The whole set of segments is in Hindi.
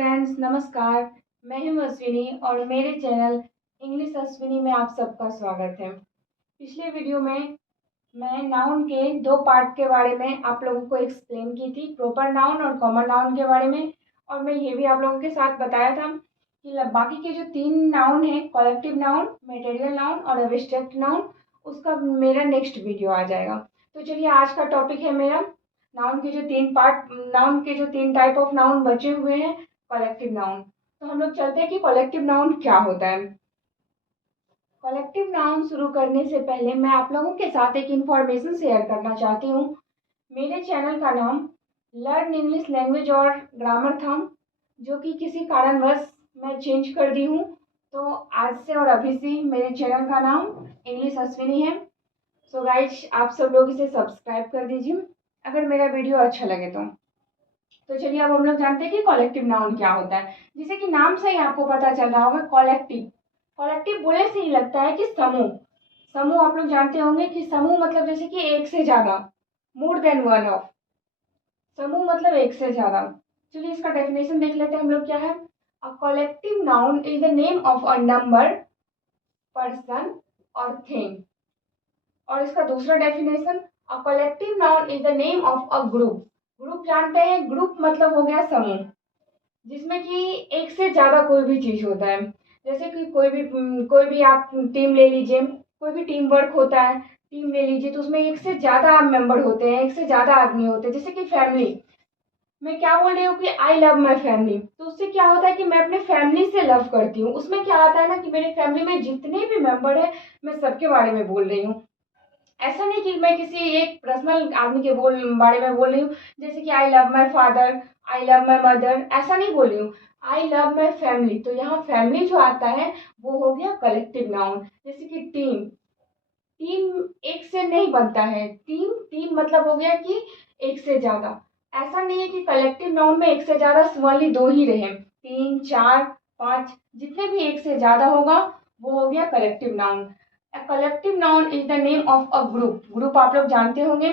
फ्रेंड्स, नमस्कार। मैं हूं अश्विनी और मेरे चैनल इंग्लिश अश्विनी में आप सबका स्वागत है। पिछले वीडियो में मैं नाउन के दो पार्ट के बारे में आप लोगों को एक्सप्लेन की थी, प्रॉपर नाउन और कॉमन नाउन के बारे में। और मैं ये भी आप लोगों के साथ बताया था कि बाकी के जो तीन नाउन हैं, कलेक्टिव नाउन, मटेरियल नाउन और एब्स्ट्रैक्ट नाउन, उसका मेरा नेक्स्ट वीडियो आ जाएगा। तो चलिए, आज का टॉपिक है मेरा नाउन के जो तीन टाइप ऑफ नाउन बचे हुए हैं, कलेक्टिव नाउन। तो हम लोग चलते हैं कि कलेक्टिव नाउन क्या होता है। कलेक्टिव नाउन शुरू करने से पहले मैं आप लोगों के साथ एक इंफॉर्मेशन शेयर करना चाहती हूँ। मेरे चैनल का नाम लर्न इंग्लिश लैंग्वेज और ग्रामर था, जो कि किसी कारणवश मैं चेंज कर दी हूँ। तो आज से और अभी से मेरे चैनल का नाम इंग्लिश अश्विनी है। सो गाइज, आप सब लोग इसे सब्सक्राइब कर दीजिए अगर मेरा वीडियो अच्छा लगे तो चलिए, अब हम लोग जानते हैं कि कलेक्टिव नाउन क्या होता है। जैसे कि नाम से ही आपको पता चल रहा होगा, कलेक्टिव। कलेक्टिव बोले से ही लगता है कि समूह। समूह आप लोग जानते होंगे कि समूह मतलब जैसे कि एक से ज्यादा, मोर देन वन ऑफ। समूह मतलब एक से ज्यादा। चलिए, इसका डेफिनेशन देख लेते हैं हम लोग क्या है। A collective noun is the name of a number, person और थिंग। और इसका दूसरा definition, a collective noun is the name of a group. Group जानते हैं, ग्रुप मतलब हो गया समूह, जिसमें कि एक से ज्यादा कोई भी चीज होता है। जैसे कि कोई भी आप टीम ले लीजिए, कोई भी टीम वर्क होता है, टीम ले लीजिए, तो उसमें एक से ज्यादा मेंबर होते हैं, एक से ज्यादा आदमी होते हैं। जैसे कि फैमिली, मैं क्या बोल रही हूँ कि आई लव माई फैमिली, तो उससे क्या होता है कि मैं अपने फैमिली से लव करती हूँ। उसमें क्या आता है ना कि मेरे फैमिली में जितने भी मेंबर है, मैं सबके बारे में बोल रही हूँ। ऐसा नहीं कि मैं किसी एक पर्सनल आदमी के बारे में बोल रही हूँ, जैसे कि I love my father, I love my mother, ऐसा नहीं बोल रही हूँ। आई लव माई फैमिली, तो यहाँ फैमिली जो आता है वो हो गया कलेक्टिव नाउन। जैसे कि टीम, टीम एक से नहीं बनता है। टीम टीम मतलब हो गया कि एक से ज्यादा। ऐसा नहीं है कि कलेक्टिव नाउन में एक से ज्यादा ओनली दो ही रहे, तीन चार पांच, जितने भी एक से ज्यादा होगा वो हो गया collective noun. Collective noun is the name of a group. Group आप लोग जानते होंगे।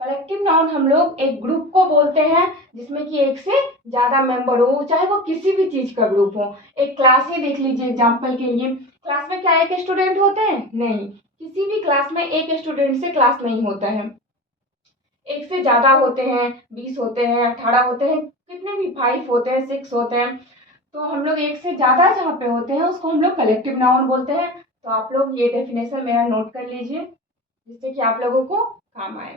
कलेक्टिव नाउन हम लोग एक ग्रुप को बोलते हैं जिसमें कि एक से ज्यादा मेंबर हो, चाहे वो किसी भी चीज का ग्रुप हो। एक क्लास ही देख लीजिए एग्जाम्पल के लिए। क्लास में क्या एक स्टूडेंट होते हैं? नहीं, किसी भी क्लास में एक स्टूडेंट से क्लास नहीं होता है। एक से ज्यादा होते हैं, 20 होते हैं, 18 होते हैं, कितने भी 5 होते हैं, 6 होते हैं। तो हम लोग एक से ज्यादा जहाँ पे होते हैं उसको हम लोग कलेक्टिव नाउन बोलते हैं। तो आप लोग ये डेफिनेशन मेरा नोट कर लीजिए, जिससे कि आप लोगों को काम आए।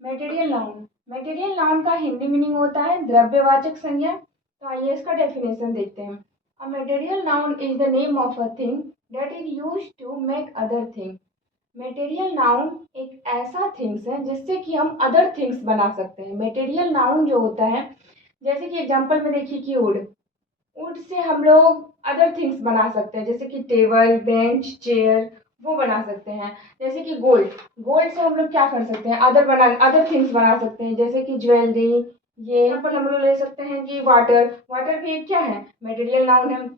मटेरियल नाउन, मटेरियल नाउन का हिंदी मीनिंग होता है द्रव्यवाचक संज्ञा। तो आइए इसका डेफिनेशन देखते हैं। A material noun is the name of a thing that is used to make other thing. Material noun एक ऐसा थिंग्स है जिससे कि हम अदर थिंग्स बना सकते हैं। मटेरियल नाउन जो होता है, जैसे कि एग्जांपल में देखिए कि वुड, वुड से हम लोग अदर थिंग्स बना सकते हैं, जैसे कि टेबल, बेंच, चेयर, वो बना सकते हैं। जैसे कि गोल्ड, गोल्ड से हम लोग क्या कर सकते हैं, अदर थिंग्स बना सकते हैं, जैसे कि ज्वेलरी। ये एग्जाम्पल हम लोग ले सकते हैं कि वाटर, वाटर भी एक क्या है, मटेरियल नाउन है।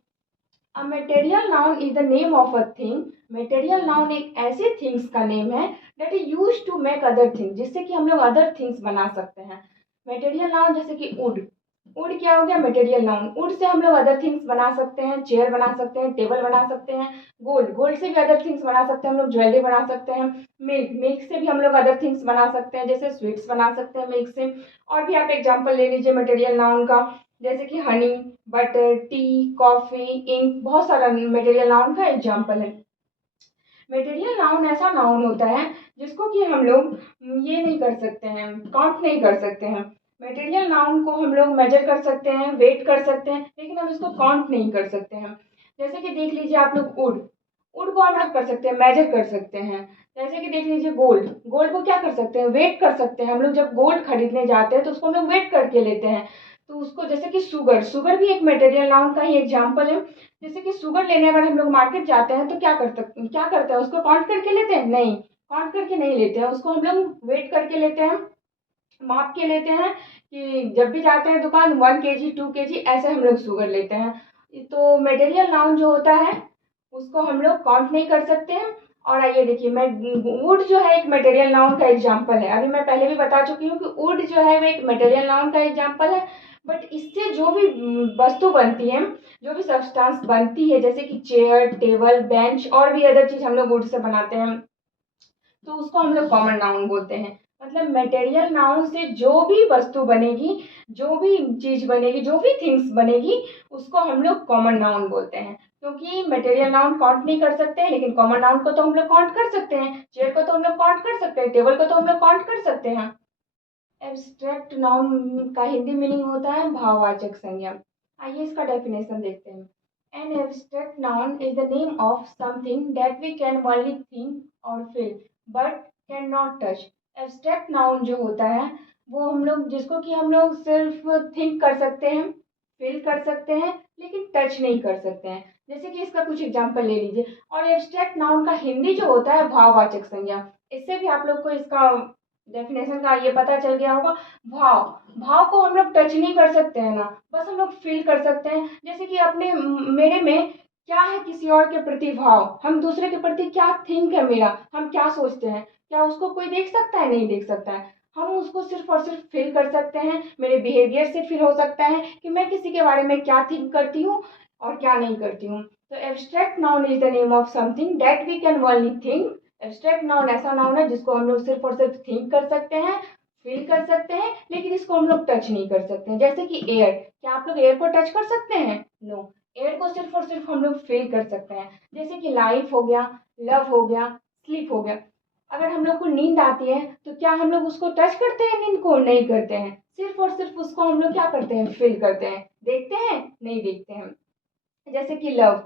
A material noun is the name of a thing. Material noun एक ऐसे थिंग्स का नेम है that is use to make other thing, जिससे कि हम लोग अदर थिंग्स बना सकते हैं। मटेरियल नाउन जैसे कि वुड, वुड क्या हो गया, मटेरियल नाउन। वुड से हम लोग अदर थिंग्स बना सकते हैं, चेयर बना सकते हैं, टेबल बना सकते हैं। गोल्ड, गोल्ड से भी अदर थिंग्स बना सकते हैं हम लोग, ज्वेलरी बना सकते हैं। मिल्क, मिल्क से भी हम लोग अदर थिंग्स बना सकते हैं, जैसे स्वीट्स बना सकते हैं मिल्क से। और भी आप एग्जाम्पल ले लीजिए मटेरियल नाउन का, जैसे कि honey, butter, tea, coffee, ink, बहुत सारा मटेरियल नाउन का एग्जाम्पल है। मटेरियल नाउन ऐसा नाउन होता है जिसको कि हम लोग ये नहीं कर सकते हैं, काउंट नहीं कर सकते हैं। मटेरियल नाउन को हम लोग मेजर कर सकते हैं, वेट कर सकते हैं, लेकिन हम इसको काउंट नहीं कर सकते हैं। जैसे कि देख लीजिए आप लोग वुड, वुड को हम लोग कर सकते हैं, मेजर कर सकते हैं। जैसे कि देख लीजिए गोल्ड, गोल्ड को क्या कर सकते हैं, वेट कर सकते हैं। हम लोग जब गोल्ड खरीदने जाते हैं तो उसको हम लोग वेट करके लेते हैं। तो उसको, जैसे कि शुगर, शुगर भी एक मटेरियल नाउन का ही एग्जाम्पल है। जैसे कि शुगर लेने अगर हम लोग मार्केट जाते हैं तो क्या करते हैं, उसको काउंट करके लेते हैं? नहीं, काउंट करके नहीं लेते हैं, उसको हम लोग वेट करके लेते हैं, माप के लेते हैं। कि जब भी जाते हैं दुकान, 1 kg 2 kg ऐसे हम लोग शुगर लेते हैं। तो मटेरियल नाउन जो होता है उसको हम लोग काउंट नहीं कर सकते हैं और आइए देखिए, मैं वुड जो है एक मटेरियल नाउन का एग्जाम्पल है। अभी मैं पहले भी बता चुकी हूँ कि वुड जो है वो एक मटेरियल नाउन का एग्जाम्पल है। बट इससे जो भी वस्तु बनती है, जो भी सब्सटेंस बनती है, जैसे कि चेयर, टेबल, बेंच और भी अदर चीज हम लोग वुड से बनाते हैं, तो उसको हम लोग कॉमन नाउन बोलते हैं। मतलब मटेरियल नाउन से जो भी वस्तु बनेगी, जो भी चीज बनेगी, जो भी थिंग्स बनेगी, उसको हम लोग कॉमन नाउन बोलते हैं। क्योंकि मटेरियल नाउन काउंट नहीं कर सकते हैं, लेकिन कॉमन नाउन को तो हम लोग काउंट कर सकते हैं। चेयर को तो हम लोग काउंट कर सकते हैं, टेबल को तो हम लोग काउंट कर सकते हैं। एब्स्ट्रैक्ट नाउन का हिंदी मीनिंग होता है भाववाचक संज्ञा। आइए इसका डेफिनेशन देखते हैं। An abstract noun is the name of something that we can only think or feel but cannot touch. Abstract noun जो होता है वो हम लोग जिसको कि हम लोग सिर्फ थिंक कर सकते हैं, फील कर सकते हैं, लेकिन टच नहीं कर सकते हैं। जैसे कि इसका कुछ एग्जांपल ले लीजिए। और एब्स्ट्रैक्ट नाउन का हिंदी जो होता है भाववाचक संज्ञा। इससे भी आप लोग को इसका डेफिनेशन का ये पता चल गया होगा। भाव, भाव को हम लोग टच नहीं कर सकते हैं ना, बस हम लोग फील कर सकते हैं। जैसे कि अपने मेरे में क्या है किसी और के प्रति भाव, हम दूसरे के प्रति क्या थिंक है मेरा, हम क्या सोचते हैं, क्या उसको कोई देख सकता है? नहीं देख सकता है। हम उसको सिर्फ और सिर्फ फील कर सकते हैं। मेरे बिहेवियर से फील हो सकता है कि मैं किसी के बारे में क्या थिंक करती हूँ और क्या नहीं करती हूँ। तो abstract noun is the name of something that we can only think. Abstract noun ऐसा नाउन है जिसको हम लोग सिर्फ और सिर्फ थिंक कर सकते हैं, फील कर सकते हैं, लेकिन इसको हम लोग टच नहीं कर सकते हैं। जैसे कि एयर, क्या आप लोग एयर को टच कर सकते हैं? नो। एयर को सिर्फ और सिर्फ हम लोग फील कर सकते हैं। जैसे कि लाइफ हो गया, लव हो गया, स्लीप हो गया। अगर हम लोग को नींद आती है तो क्या हम लोग उसको टच करते हैं? नींद को नहीं करते हैं। सिर्फ और सिर्फ उसको हम लोग क्या करते हैं? फील करते हैं। देखते हैं? नहीं देखते हैं। जैसे कि लव,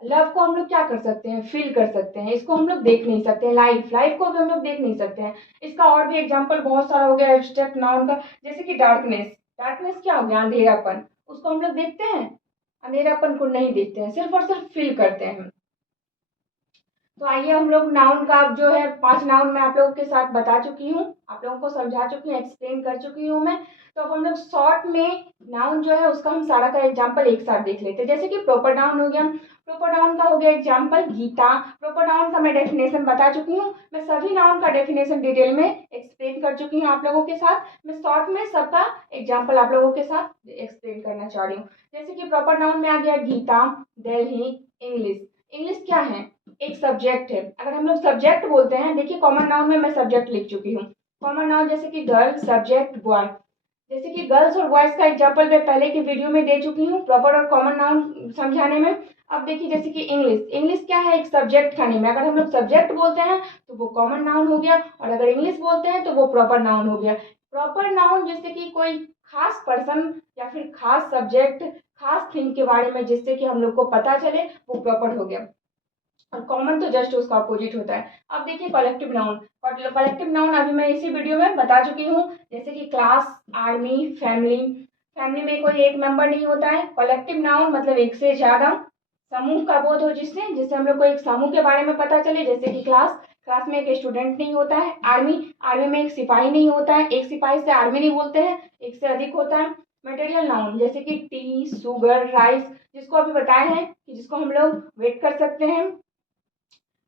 लव को हम लोग क्या कर सकते हैं? फील कर सकते हैं। इसको हम लोग देख नहीं सकते हैं। लाइफ, लाइफ को भी हम लोग देख नहीं सकते हैं। इसका और भी एग्जांपल बहुत सारा हो गया एब्स्ट्रैक्ट नाउन का। जैसे कि डार्कनेस, डार्कनेस क्या हो गया? अंधेरापन। उसको हम लोग देखते हैं? अंधेरापन को नहीं देखते हैं, सिर्फ और सिर्फ फील करते हैं। तो आइए हम लोग नाउन का जो है 5 नाउन मैं आप लोगों के साथ बता चुकी हूँ, आप लोगों को समझा चुकी हूँ, एक्सप्लेन कर चुकी हूँ मैं। तो अब हम लोग शॉर्ट में नाउन जो है उसका हम सारा का एग्जांपल एक साथ देख लेते हैं। जैसे कि प्रॉपर नाउन हो गया, प्रॉपर नाउन का हो गया एग्जांपल गीता। प्रॉपर नाउन का मैं डेफिनेशन बता चुकी हूँ। मैं सभी नाउन का डेफिनेशन डिटेल में एक्सप्लेन कर चुकी हूँ आप लोगों के साथ। मैं शॉर्ट में सबका एग्जाम्पल आप लोगों के साथ एक्सप्लेन करना चाह रही हूँ। जैसे कि प्रॉपर नाउन में आ गया गीता, दिल्ली, इंग्लिश। इंग्लिश क्या है? एक सब्जेक्ट है। अगर हम लोग सब्जेक्ट बोलते हैं, देखिए कॉमन नाउन में मैं सब्जेक्ट लिख चुकी हूँ। कॉमन नाउन जैसे कि गर्ल, सब्जेक्ट, बॉय। जैसे कि गर्ल्स और बॉयज का एग्जांपल मैं पहले की वीडियो में दे चुकी हूँ प्रॉपर और कॉमन नाउन समझाने में। अब देखिए जैसे कि इंग्लिश, इंग्लिश क्या है? एक सब्जेक्ट का नेम है। अगर हम लोग सब्जेक्ट बोलते हैं तो वो कॉमन नाउन हो गया, और अगर इंग्लिश बोलते हैं तो वो प्रॉपर नाउन हो गया। प्रॉपर नाउन जैसे कि कोई खास पर्सन या फिर खास सब्जेक्ट, खास थिंग के बारे में जिससे कि हम लोग को पता चले, वो प्रॉपर हो गया। और कॉमन तो जस्ट उसका अपोजिट होता है। अब देखिए कलेक्टिव नाउन, और कलेक्टिव नाउन अभी मैं इसी वीडियो में बता चुकी हूँ। जैसे कि क्लास, आर्मी, फैमिली। फैमिली में कोई एक मेंबर नहीं होता है। कलेक्टिव नाउन मतलब एक से ज्यादा, समूह का बोध हो जिससे जिससे हम लोग को एक समूह के बारे में पता चले। जैसे कि क्लास, क्लास में एक स्टूडेंट नहीं होता है। आर्मी, आर्मी में एक सिपाही नहीं होता है। एक सिपाही से आर्मी नहीं बोलते हैं, एक से अधिक होता है। मटेरियल नाउन जैसे कि टी, शुगर, राइस, जिसको अभी बताए हैं कि जिसको हम लोग वेट कर सकते हैं।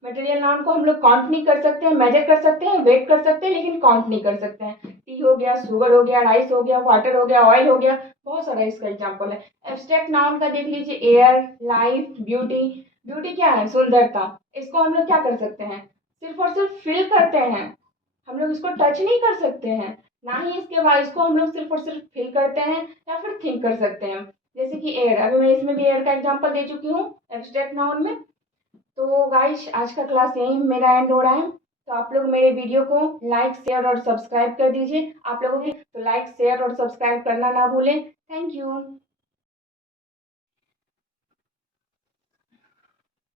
मटेरियल नाउन को हम लोग काउंट नहीं कर सकते हैं, मेजर कर सकते हैं, वेट कर सकते हैं, लेकिन काउंट नहीं कर सकते हैं। टी हो गया, शुगर हो गया, राइस हो गया, वाटर हो गया, ऑयल हो गया, बहुत सारा इसका एग्जांपल है। एब्स्ट्रैक्ट नाउन का देख लीजिए एयर, लाइफ, ब्यूटी। ब्यूटी क्या है? सुंदरता। इसको हम लोग क्या कर सकते हैं? सिर्फ और सिर्फ फील करते हैं। हम लोग इसको टच नहीं कर सकते हैं, ना ही इसके बाद इसको हम लोग सिर्फ और सिर्फ फील करते हैं या फिर थिंक कर सकते हैं। जैसे कि एयर, अभी मैं इसमें भी एयर का एग्जांपल दे चुकी हूँ एब्स्ट्रैक्ट नाउन में। तो गाइस आज का क्लास यहीं मेरा एंड हो रहा है। तो आप लोग मेरे वीडियो को लाइक, शेयर और सब्सक्राइब कर दीजिए। आप लोगों की तो लाइक, शेयर और सब्सक्राइब करना ना भूलें। Thank you.